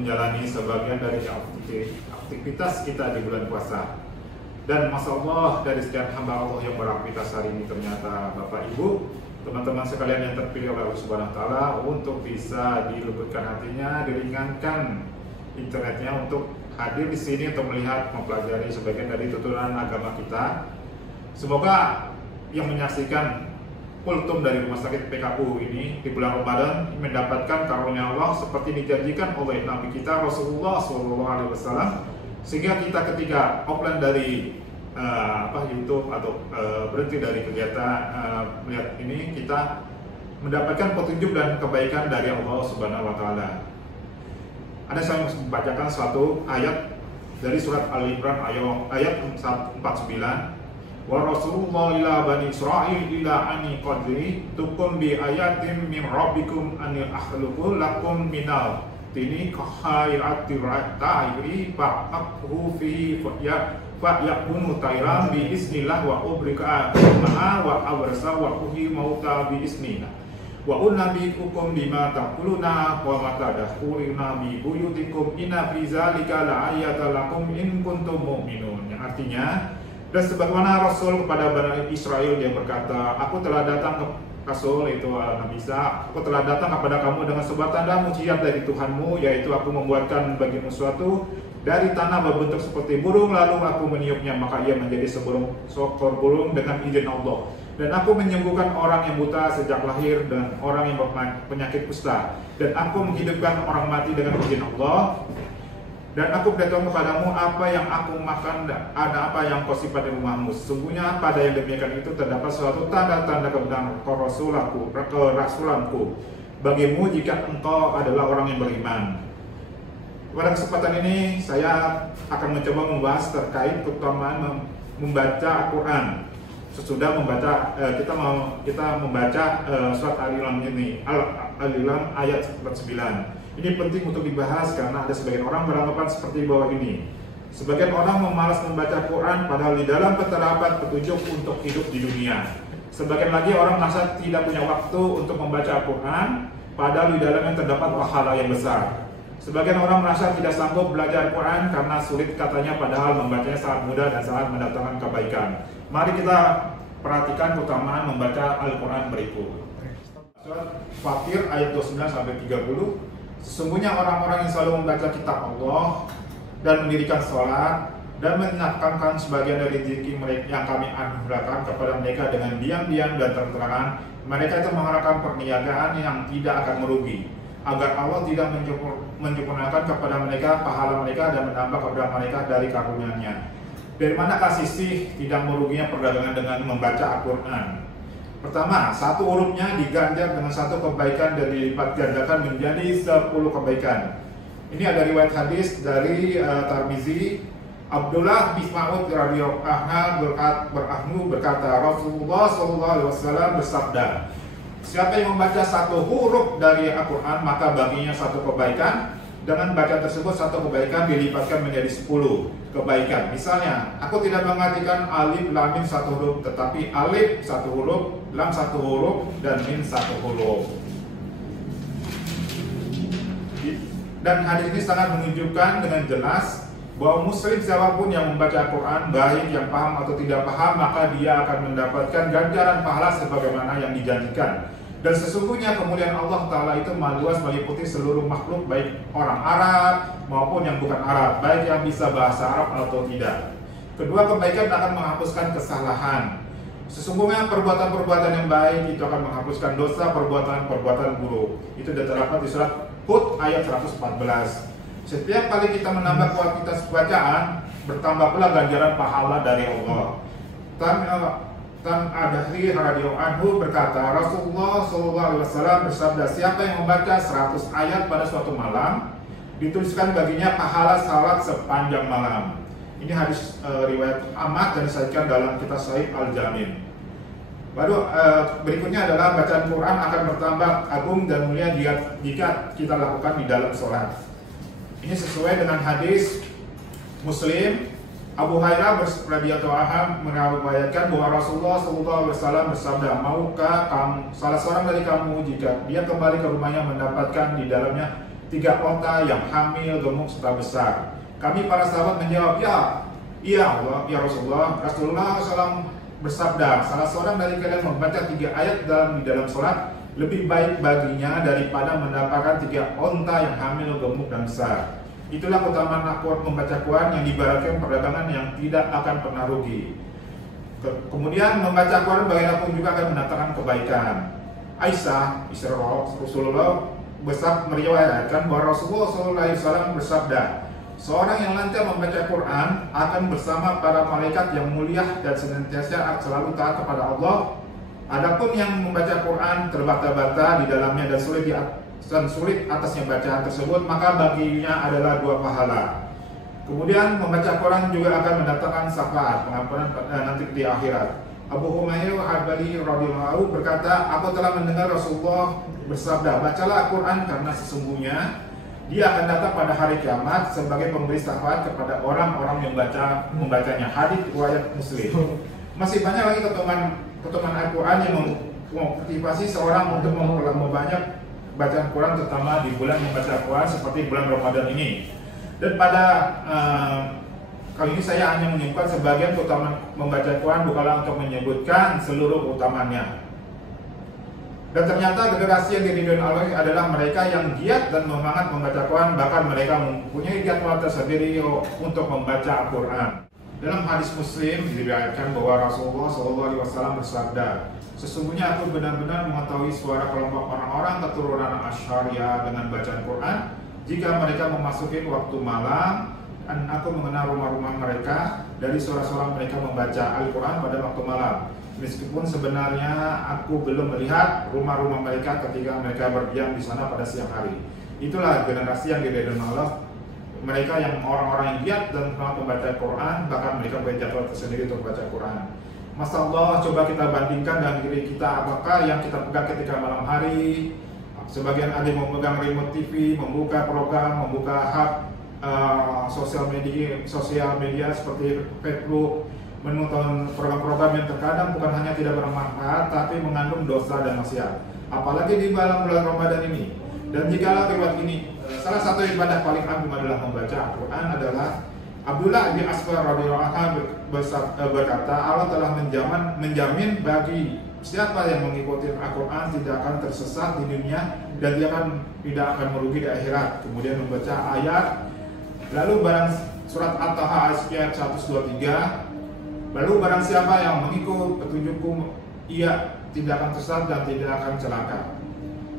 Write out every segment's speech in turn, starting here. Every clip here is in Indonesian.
menjalani sebagian dari aktivitas kita di bulan puasa. Dan Masya Allah, dari sekian hamba Allah yang beraktivitas hari ini, ternyata Bapak Ibu, teman-teman sekalian yang terpilih oleh Allah Subhanahu wa Ta'ala untuk bisa dilembutkan hatinya, diringankan internetnya untuk hadir di sini untuk melihat, mempelajari sebagian dari tuntunan agama kita. Semoga yang menyaksikan kultum dari Rumah Sakit PKU ini di bulan Ramadan mendapatkan karunia Allah seperti dijanjikan oleh Nabi kita Rasulullah SAW, sehingga kita ketika offline dari YouTube atau berhenti dari kegiatan melihat ini, kita mendapatkan petunjuk dan kebaikan dari Allah Subhanahu wa Ta'ala. Ada saya membacakan suatu ayat dari surat Al-Imran ayat 49. Wa Rasulullah ila bani Israil ila ani qadri tukum bi ayatin min rabbikum anil akhluqu lakum minal tini khairati ra'tairi fa'aqhu fi fa'yakunu tayran bi isnillah wa ubrika ma'a wa abrasa wa uhi mauta bi isnillah wa unnabiukum bima taquluna wa matadahurina bi buyutikum inna fi zalika la'ayatan lakum in kuntum mu'minun. Yang artinya, dan sebagaimana Rasul kepada Bani Israel, dia berkata, aku telah datang ke Rasul, itu Nabi Isa, aku telah datang kepada kamu dengan sebuah tanda mujizat dari Tuhanmu, yaitu aku membuatkan bagimu suatu dari tanah berbentuk seperti burung, lalu aku meniupnya, maka ia menjadi seekor burung dengan izin Allah. Dan aku menyembuhkan orang yang buta sejak lahir dan orang yang berpenyakit kusta, dan aku menghidupkan orang mati dengan izin Allah. Dan aku beritahu kepadamu apa yang aku makan, ada apa yang kau simpan di rumahmu. Sesungguhnya pada yang demikian itu terdapat suatu tanda-tanda kebenaran kerasulanku bagimu jika engkau adalah orang yang beriman. Pada kesempatan ini saya akan mencoba membahas terkait keutamaan membaca Al-Quran. Sesudah membaca kita membaca surat Al-Imran ini, Al-Imran ayat 9. Ini penting untuk dibahas karena ada sebagian orang beranggapan seperti bawah ini. Sebagian orang memalas membaca Quran padahal di dalam terdapat petunjuk untuk hidup di dunia. Sebagian lagi orang merasa tidak punya waktu untuk membaca Quran padahal di dalamnya terdapat pahala yang besar. Sebagian orang merasa tidak sanggup belajar Quran karena sulit katanya padahal membacanya sangat mudah dan sangat mendatangkan kebaikan. Mari kita perhatikan keutamaan membaca Al-Quran berikut. Surat Fatir ayat 29 sampai 30. Sesungguhnya orang-orang yang selalu membaca kitab Allah dan mendirikan sholat dan menafkahkan sebagian dari rezeki mereka yang kami anugerahkan kepada mereka dengan diam-diam dan terang-terangan, mereka itu mengharapkan perniagaan yang tidak akan merugi, agar Allah tidak menyempurnakan kepada mereka pahala mereka dan menambah kepada mereka dari karunia-Nya. Dari manakah sisi tidak meruginya perdagangan dengan membaca Al-Quran? Pertama, satu hurufnya diganjar dengan satu kebaikan dan dilipat gandakan menjadi 10 kebaikan. Ini ada riwayat hadis dari Tirmizi. Abdullah bin Mas'ud radhiyallahu anhu berkata, Rasulullah SAW bersabda, siapa yang membaca satu huruf dari Al-Quran maka baginya satu kebaikan. Dengan bacaan tersebut satu kebaikan dilipatkan menjadi 10 kebaikan. Misalnya, aku tidak mengartikan alif lam mim satu huruf, tetapi alif satu huruf, lam satu huruf, dan mim satu huruf. Dan hadis ini sangat menunjukkan dengan jelas bahwa muslim siapapun yang membaca Al-Quran, baik yang paham atau tidak paham, maka dia akan mendapatkan ganjaran pahala sebagaimana yang dijanjikan. Dan sesungguhnya kemuliaan Allah Ta'ala itu luas meliputi seluruh makhluk, baik orang Arab maupun yang bukan Arab, baik yang bisa bahasa Arab atau tidak. Kedua, kebaikan akan menghapuskan kesalahan. Sesungguhnya perbuatan-perbuatan yang baik itu akan menghapuskan dosa perbuatan-perbuatan buruk. Itu terdapat di surat Hud ayat 114. Setiap kali kita menambah kuantitas bacaan, bertambah pula ganjaran pahala dari Allah. Dan Adahri radhiyallahu anhu berkata, Rasulullah SAW bersabda, siapa yang membaca 100 ayat pada suatu malam, dituliskan baginya pahala salat sepanjang malam. Ini hadis riwayat Ahmad dan disajikan dalam kitab Sahih Al-Jamin. Baru berikutnya adalah bacaan Quran akan bertambah agung dan mulia jika kita lakukan di dalam sholat. Ini sesuai dengan hadis Muslim. Abu Hurairah radhiyallahu anhu meriwayatkan bahwa Rasulullah SAW bersabda, maukah salah seorang dari kamu jika dia kembali ke rumahnya mendapatkan di dalamnya 3 onta yang hamil, gemuk, serta besar. Kami para sahabat menjawab, iya Allah, ya Rasulullah. Rasulullah SAW bersabda, salah seorang dari kalian membaca 3 ayat di dalam sholat lebih baik baginya daripada mendapatkan 3 onta yang hamil, gemuk, dan besar. Itulah keutamaan membaca Quran yang diibaratkan perdagangan yang tidak akan pernah rugi. Kemudian membaca Quran bagaimanapun juga akan mendatangkan kebaikan. Aisyah, istri Rasulullah, meriwayatkan bahwa Rasulullah SAW bersabda, seorang yang lancar membaca Quran akan bersama para malaikat yang mulia dan senantiasa selalu taat kepada Allah. Adapun yang membaca Quran terbata-bata di dalamnya dan sulit atasnya bacaan tersebut, maka baginya adalah 2 pahala. Kemudian membaca Quran juga akan mendatangkan syafaat, pengampunan nanti di akhirat. Abu Humayr Al-Bali radhiyallahu berkata, aku telah mendengar Rasulullah bersabda, bacalah Al-Quran karena sesungguhnya dia akan datang pada hari kiamat sebagai pemberi syafaat kepada orang-orang yang membacanya. Hadits riwayat Muslim. Masih banyak lagi keutamaan Al-Quran yang memotivasi seorang untuk memperbanyak bacaan Quran, terutama di bulan membaca Quran seperti bulan Ramadan ini. Dan pada kali ini saya hanya menyebutkan sebagian keutamaan membaca Quran, bukanlah untuk menyebutkan seluruh keutamaannya. Dan ternyata generasi yang diridhoi Allah adalah mereka yang giat dan semangat membaca Quran, bahkan mereka mempunyai jadwal tersendiri untuk membaca Al-Quran. Dalam hadis Muslim diriwayatkan bahwa Rasulullah SAW bersabda, sesungguhnya aku benar-benar mengetahui suara kelompok orang-orang keturunan Asy'ariyah dengan bacaan Quran jika mereka memasuki waktu malam, dan aku mengenal rumah-rumah mereka dari suara-suara mereka membaca Al-Quran pada waktu malam. Meskipun sebenarnya aku belum melihat rumah-rumah mereka ketika mereka berdiam di sana pada siang hari. Itulah generasi yang diridhoi Allah, mereka yang orang-orang yang giat dan pernah membaca Quran, bahkan mereka punya jadwal tersendiri untuk membaca Quran. Masya Allah, coba kita bandingkan dengan diri kita, apakah yang kita pegang ketika malam hari. Sebagian ada yang memegang remote TV, membuka program, membuka hub sosial media seperti Facebook, menonton program-program yang terkadang bukan hanya tidak bermanfaat, tapi mengandung dosa dan maksiat. Apalagi di bulan Ramadan ini. Dan jikalau riwayat ini, salah satu ibadah paling agung adalah membaca Al-Quran adalah Abdullah bin Asfar radhiyallahu anhu berkata, Allah telah menjamin bagi siapa yang mengikuti Al-Quran tidak akan tersesat di dunia dan dia tidak akan merugi di akhirat. Kemudian membaca ayat, lalu barang surat At-Taha ayat 123, lalu barang siapa yang mengikut petunjukku, ia tidak akan tersesat dan tidak akan celaka.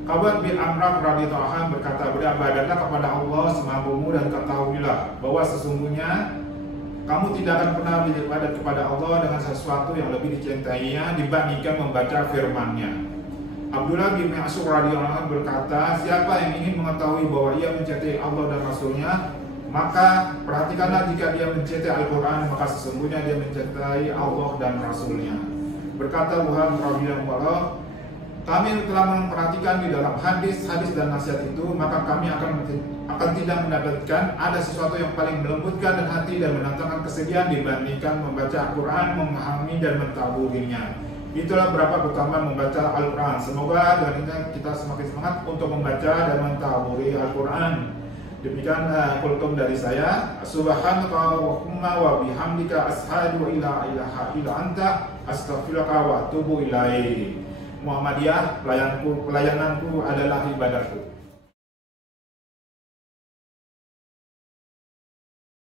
Ka'ab bin Amr radhiyallahu anhu berkata, beribadatlah kepada Allah semampumu dan ketahuilah bahwa sesungguhnya kamu tidak akan pernah beribadat kepada Allah dengan sesuatu yang lebih dicintainya dibandingkan membaca firman-Nya. Abdullah bin Mas'ud radhiyallahu anhu berkata, siapa yang ingin mengetahui bahwa ia mencintai Allah dan Rasul-Nya, maka perhatikanlah jika dia mencintai Al-Quran, maka sesungguhnya dia mencintai Allah dan Rasul-Nya. Berkata Wahab radhiyallahu anhu, kami telah memperhatikan di dalam hadis dan nasihat itu, maka kami akan tidak mendapatkan ada sesuatu yang paling melembutkan dan hati dan mendatangkan kesedihan dibandingkan membaca Al-Quran, memahami dan mentadaburinya. Itulah beberapa keutamaan membaca Al-Quran. Semoga dengan ini kita semakin semangat untuk membaca dan mentadaburi Al-Quran. Demikian kultum dari saya. Subhanaka wa bihamdika asyhadu an la ilaha illa anta astaghfiruka wa atubu ilaik. Muhammadiyah, pelayananku adalah ibadahku.